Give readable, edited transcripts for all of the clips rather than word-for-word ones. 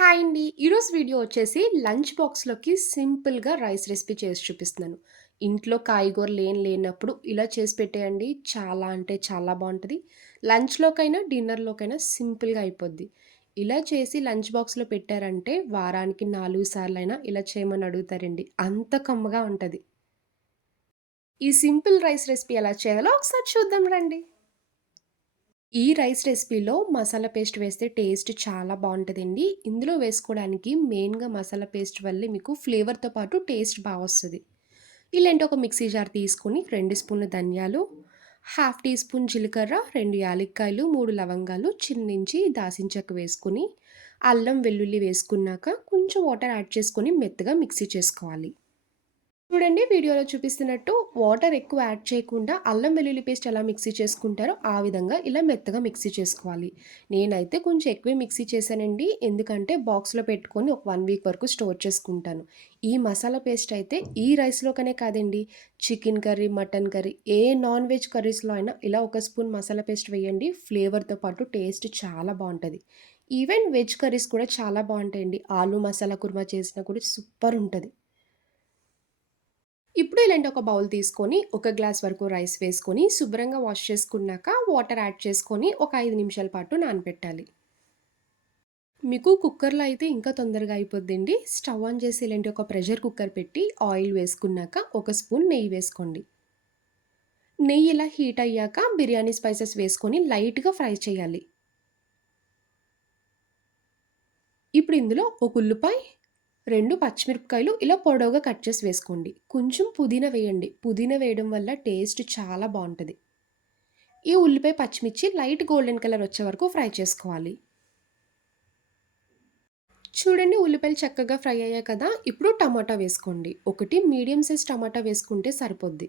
Hi అండి. ఈరోజు video వచ్చేసి లంచ్ బాక్స్‌లోకి సింపుల్‌గా రైస్ రెసిపీ చేసి చూపిస్తున్నాను. ఇంట్లో కాయగూరలు ఏం లేనప్పుడు ఇలా చేసి పెట్టేయండి. చాలా అంటే చాలా బావుంటది. లంచ్‌లోకైనా, డిన్నర్‌లోకైనా సింపుల్‌గా అయిపోద్ది. ఇలా చేసి లంచ్ బాక్స్‌లో పెట్టారంటే వారానికి 4 సార్లైనా ఇలా చేయమని అడుగుతారండి. అంత కమ్మగా ఉంటది. ఈ సింపుల్ రైస్ రెసిపీ ఎలా చేయాలో ఒకసారి చూద్దాం రండి. ఈ రైస్ రెసిపీలో మసాలా పేస్ట్ వేస్తే టేస్ట్ చాలా బావుంటదండి. ఇందులో వేసుకోవడానికి మెయిన్‌గా మసాలా పేస్ట్ వల్లే మీకు ఫ్లేవర్‌తో పాటు టేస్ట్ వస్తది. ఇలాంటి ఒక మిక్సీ జార్ తీసుకొని 2 స్పూన్లు ధనియాలు, హాఫ్ టీ స్పూన్ జీలకర్ర, 2 యాలక్కాయలు, 3 లవంగాలు, చిన్నించి దాల్చిన చెక్క వేసుకొని, అల్లం, వెల్లుల్లి వేసుకున్నాక కొంచెం వాటర్ యాడ్ చేసుకొని మెత్తగా మిక్సీ చేసుకోవాలి. చూడండి వీడియోలో చూపిస్తున్నట్టు వాటర్ ఎక్కువ యాడ్ చేయకుండా అల్లం వెల్లుల్లి పేస్ట్ ఎలా మిక్సీ చేసుకుంటారో ఆ విధంగా ఇలా మెత్తగా మిక్సీ చేసుకోవాలి. నేనైతే కొంచెం ఎక్కువే మిక్సీ చేశానండి. ఎందుకంటే బాక్స్‌లో పెట్టుకొని ఒక 1 వీక్ వరకు స్టోర్ చేసుకుంటాను. ఈ మసాలా పేస్ట్ అయితే ఈ రైస్‌లోకనే కాదండి, చికెన్ కర్రీ, మటన్ కర్రీ ఏ నాన్ వెజ్ కర్రీస్‌లో అయినా ఇలా ఒక స్పూన్ మసాలా పేస్ట్ వేయండి. ఫ్లేవర్‌తో పాటు టేస్ట్ చాలా బావుంటది. ఈవెన్ వెజ్ కర్రీస్ కూడా చాలా బావుంటాయండి. ఆలు మసాలా కుర్మా చేసినా కూడా సూపర్ ఉంటది. ఇప్పుడు ఇలాంటి ఒక బౌల్ తీసుకొని, ఒక గ్లాస్ వరకు రైస్ వేసుకొని, శుభ్రంగా వాష్ చేసుకున్నాక వాటర్ యాడ్ చేసుకొని, ఒక 5 నిమిషాల పాటు నానబెట్టాలి. మీకు కుక్కర్‌లో అయితే ఇంకా తొందరగా అయిపోద్దండి. స్టవ్ ఆన్ చేసి ఇలాంటి ఒక ప్రెషర్ కుక్కర్ పెట్టి, ఆయిల్ వేసుకున్నాక, ఒక స్పూన్ నెయ్యి వేసుకోండి. నెయ్యి ఇలా హీట్ అయ్యాక బిర్యానీ స్పైసెస్ వేసుకొని లైట్‌గా ఫ్రై చేయాలి. ఇప్పుడు ఇందులో ఒక ఉల్లిపాయ, 2 పచ్చిమిరపకాయలు ఇలా పొడవుగా కట్ చేసి వేసుకోండి. కొంచెం పుదీనా వేయండి. పుదీనా వేయడం వల్ల టేస్ట్ చాలా బావుంటది. ఈ ఉల్లిపాయ, పచ్చిమిర్చి లైట్ గోల్డెన్ కలర్ వచ్చే వరకు ఫ్రై చేసుకోవాలి. చూడండి ఉల్లిపాయలు చక్కగా ఫ్రై అయ్యాయి కదా! ఇప్పుడు టమాటా వేసుకోండి. ఒకటి మీడియం సైజ్ టమాటా వేసుకుంటే సరిపోద్ది.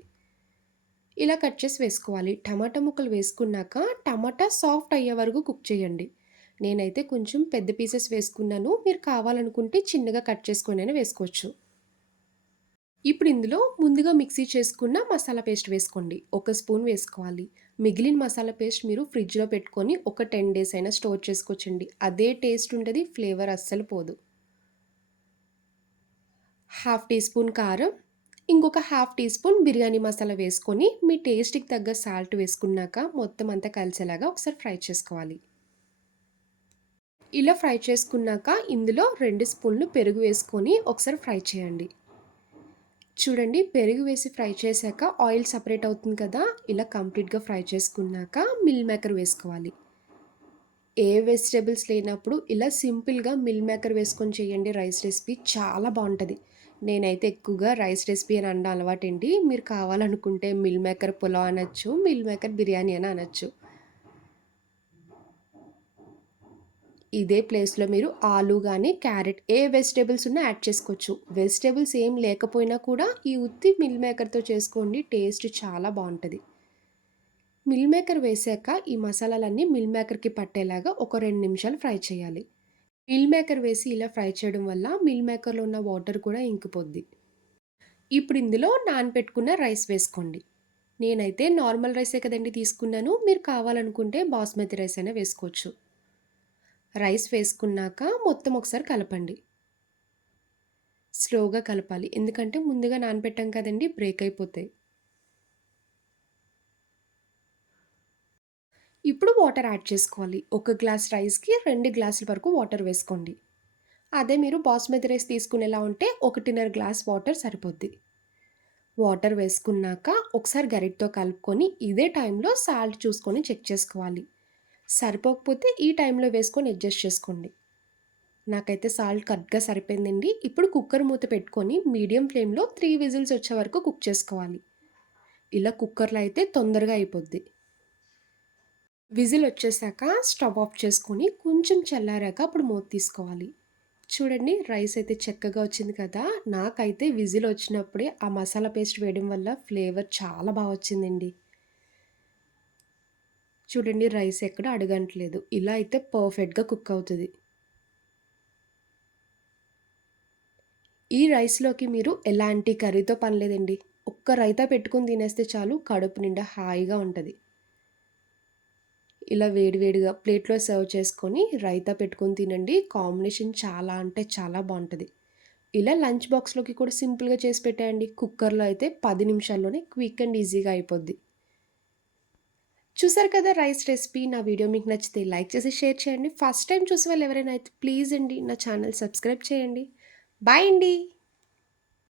ఇలా కట్ చేసి వేసుకోవాలి. టమాటా ముక్కలు వేసుకున్నాక టమాటా సాఫ్ట్ అయ్యే వరకు కుక్ చేయండి. నేనైతే కొంచెం పెద్ద పీసెస్ వేసుకున్నాను. మీరు కావాలనుకుంటే చిన్నగా కట్ చేసుకొనైనా వేసుకోవచ్చు. ఇప్పుడు ఇందులో ముందుగా మిక్సీ చేసుకున్న మసాలా పేస్ట్ వేసుకోండి. ఒక స్పూన్ వేసుకోవాలి. మిగిలిన మసాలా పేస్ట్ మీరు ఫ్రిడ్జ్‌లో పెట్టుకొని ఒక 10 డేస్ అయినా స్టోర్ చేసుకోవచ్చండి. అదే టేస్ట్ ఉంటది. ఫ్లేవర్ అస్సలు పోదు. హాఫ్ టీ స్పూన్ కారం, ఇంకొక half teaspoon biryani masala వేసుకొని మీ టేస్ట్‌కి తగ్గ సాల్ట్ వేసుకున్నాక మొత్తం అంతా కలిసేలాగా ఒకసారి ఫ్రై చేసుకోవాలి. ఇలా ఫ్రై చేసుకున్నాక ఇందులో 2 స్పూన్లు పెరుగు వేసుకొని ఒకసారి ఫ్రై చేయండి. చూడండి పెరుగు వేసి ఫ్రై చేశాక ఆయిల్ సెపరేట్ అవుతుంది కదా! ఇలా కంప్లీట్‌గా ఫ్రై చేసుకున్నాక మిల్ మేకర్ వేసుకోవాలి. ఏ వెజిటబుల్స్ లేనప్పుడు ఇలా సింపుల్‌గా మిల్ మేకర్ వేసుకొని చేయండి రైస్ రెసిపీ చాలా బావుంటది. నేనైతే ఎక్కువగా రైస్ రెసిపీ అని అనడం అలవాటండి. మీరు కావాలనుకుంటే మిల్ మేకర్ పులావ్ అనొచ్చు, మిల్ మేకర్ బిర్యానీ అని అనొచ్చు. ఇదే ప్లేస్‌లో మీరు ఆలు గాని, క్యారెట్ ఏ వెజిటబుల్స్ ఉన్నా యాడ్ చేసుకోవచ్చు. వెజిటబుల్స్ ఏం లేకపోయినా కూడా ఈ ఉత్తి మిల్ మేకర్‌తో చేసుకోండి టేస్ట్ చాలా బావుంటది. మిల్ మేకర్ వేశాక ఈ మసాలాలన్నీ మిల్ మేకర్‌కి పట్టేలాగా ఒక 2 నిమిషాలు ఫ్రై చేయాలి. మిల్ మేకర్ వేసి ఇలా ఫ్రై చేయడం వల్ల మిల్ మేకర్‌లో ఉన్న వాటర్ కూడా ఇంకిపోద్ది. ఇప్పుడు ఇందులో నానబెట్టుకున్న రైస్ వేసుకోండి. నేనైతే నార్మల్ రైసే కదండీ తీసుకున్నాను. మీరు కావాలనుకుంటే బాస్మతి రైస్ అయినా వేసుకోవచ్చు. రైస్ వేసుకున్నాక మొత్తం ఒకసారి కలపండి. స్లోగా కలపాలి. ఎందుకంటే ముందుగా నానబెట్టాం కదండీ! బ్రేక్ అయిపోతాయి. ఇప్పుడు వాటర్ యాడ్ చేసుకోవాలి. ఒక గ్లాస్ రైస్‌కి 2 గ్లాసుల వరకు వాటర్ వేసుకోండి. అదే మీరు బాస్మతి రైస్ తీసుకునేలా ఉంటే 1:30 గ్లాస్ వాటర్ సరిపోద్ది. వాటర్ వేసుకున్నాక ఒకసారి గరిటెతో కలుపుకొని ఇదే టైంలో సాల్ట్ చూసుకొని చెక్ చేసుకోవాలి. సరిపోకపోతే ఈ టైంలో వేసుకొని అడ్జస్ట్ చేసుకోండి. నాకైతే సాల్ట్ కరెక్ట్‌గా సరిపోయిందండి. ఇప్పుడు కుక్కర్ మూత పెట్టుకొని మీడియం ఫ్లేమ్‌లో 3 విజిల్స్ వచ్చే వరకు కుక్ చేసుకోవాలి. ఇలా కుక్కర్‌లో అయితే తొందరగా అయిపోద్ది. విజిల్ వచ్చేసాక స్టవ్ ఆఫ్ చేసుకొని కొంచెం చల్లారాక అప్పుడు మూత తీసుకోవాలి. చూడండి రైస్ అయితే చక్కగా వచ్చింది కదా! నాకైతే విజిల్ వచ్చినప్పుడే ఆ మసాలా పేస్ట్ వేయడం వల్ల ఫ్లేవర్ చాలా వచ్చిందండి. చూడండి రైస్ ఎక్కడ అడుగంటలేదు. ఇలా అయితే పర్ఫెక్ట్‌గా కుక్ అవుతది. ఈ రైస్‌లోకి మీరు ఎలాంటి కర్రీతో పని లేదండి. ఒక్క రైతా పెట్టుకొని తినేస్తే చాలు కడుపు నిండా హాయిగా ఉంటది. ఇలా వేడివేడిగా ప్లేట్‌లో సర్వ్ చేసుకొని రైతా పెట్టుకొని తినండి. కాంబినేషన్ చాలా అంటే చాలా బావుంటది. ఇలా లంచ్ బాక్స్‌లోకి కూడా సింపుల్‌గా చేసి పెట్టేయండి. కుక్కర్‌లో అయితే 10 నిమిషాల్లోనే క్విక్ అండ్ ఈజీగా అయిపోద్ది. చూసారు కదా రైస్ రెసిపీ. నా వీడియో మీకు నచ్చితే లైక్ చేసి షేర్ చేయండి. ఫస్ట్ టైమ్ చూసేవాళ్ళు ఎవరైనా అయితే ప్లీజ్ అండి నా ఛానల్ సబ్స్క్రైబ్ చేయండి. బాయ్ అండి.